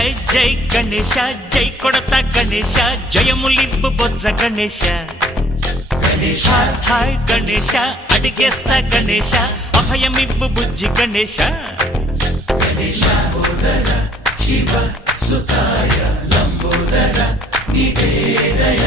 Jai Jai Ganesha Jai కొడత Ganesha జయములివ్వు Bojja Ganesha hi Ganesha అడిగేస్తా Ganesha అభయమివ్వు Bujji Ganesha Shiva సుతాయ Lambodara నివేదయ